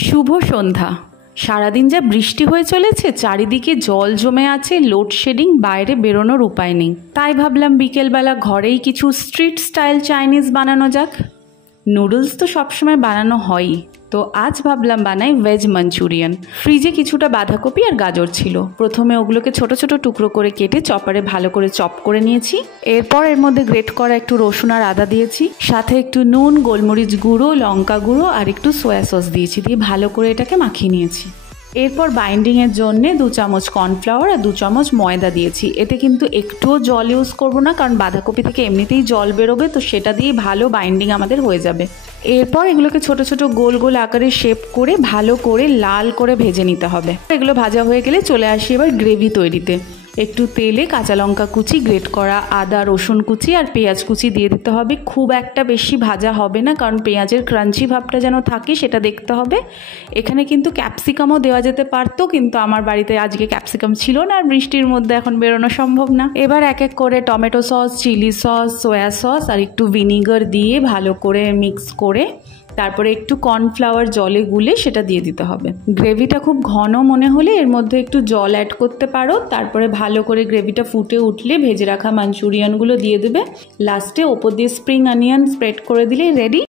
শুভ সন্ধ্যা। সারাদিন যা বৃষ্টি হয়ে চলেছে, চারিদিকে জল জমে আছে, লোডশেডিং, বাইরে বেরোনোর উপায় নেই। তাই ভাবলাম বিকেলবেলা ঘরেই কিছু স্ট্রিট স্টাইল চাইনিজ বানানো যাক। নুডলস তো সবসময় বানানো হয়ই, তো আজ ভাবলাম বানাই ভেজ মাঞ্চুরিয়ান। ফ্রিজে কিছুটা বাঁধাকপি আর গাজর ছিল, প্রথমে ওগুলোকে ছোট ছোট টুকরো করে কেটে চপারে ভালো করে চপ করে নিয়েছি। এরপর এর মধ্যে গ্রেট করা একটু রসুন আর আদা দিয়েছি, সাথে একটু নুন, গোলমরিচ গুঁড়ো, লঙ্কা গুঁড়ো আর একটু সয়া সস দিয়েছি, দিয়ে ভালো করে এটাকে মাখিয়ে নিয়েছি। এরপর বাইন্ডিংয়ের জন্যে 2 চামচ কর্নফ্লাওয়ার আর 2 চামচ ময়দা দিয়েছি। এতে কিন্তু একটুও জল ইউজ করব না, কারণ বাঁধাকপি থেকে এমনিতেই জল বেরোবে, তো সেটা দিয়ে ভালো বাইন্ডিং আমাদের হয়ে যাবে। এরপর এগুলোকে ছোট ছোট গোল গোল আকারে শেপ করে ভালো করে লাল করে ভেজে নিতে হবে। এগুলো ভাজা হয়ে গেলে চলে আসি এবার গ্রেভি তৈরিতে। একটু তেলে কাঁচা লঙ্কা কুচি, গ্রেট করা আদা রসুন কুচি আর পেঁয়াজ কুচি দিয়ে দিতে হবে। খুব একটা বেশি ভাজা হবে না, কারণ পেঁয়াজের ক্রাঞ্চি ভাবটা যেন থাকে সেটা দেখতে হবে। এখানে কিন্তু ক্যাপসিকামও দেওয়া যেতে পারতো, কিন্তু আমার বাড়িতে আজকে ক্যাপসিকাম ছিল না, আর বৃষ্টির মধ্যে এখন বেরোনো সম্ভব না। এবার এক এক করে tomato sauce, chilli sauce, soya sauce আর একটু ভিনিগার দিয়ে ভালো করে মিক্স করে তারপরে একটু কর্নফ্লাওয়ার জলে গুলে সেটা দিয়ে দিতে হবে। গ্রেভিটা খুব ঘন মনে হলে এর মধ্যে একটু জল অ্যাড করতে পারো। তারপরে ভালো করে গ্রেভিটা ফুটে উঠলে ভেজে রাখা মাঞ্চুরিয়ানগুলো দিয়ে দেবে। লাস্টে ওপর দিয়ে স্প্রিং অনিয়ন স্প্রেড করে দিলেই রেডি।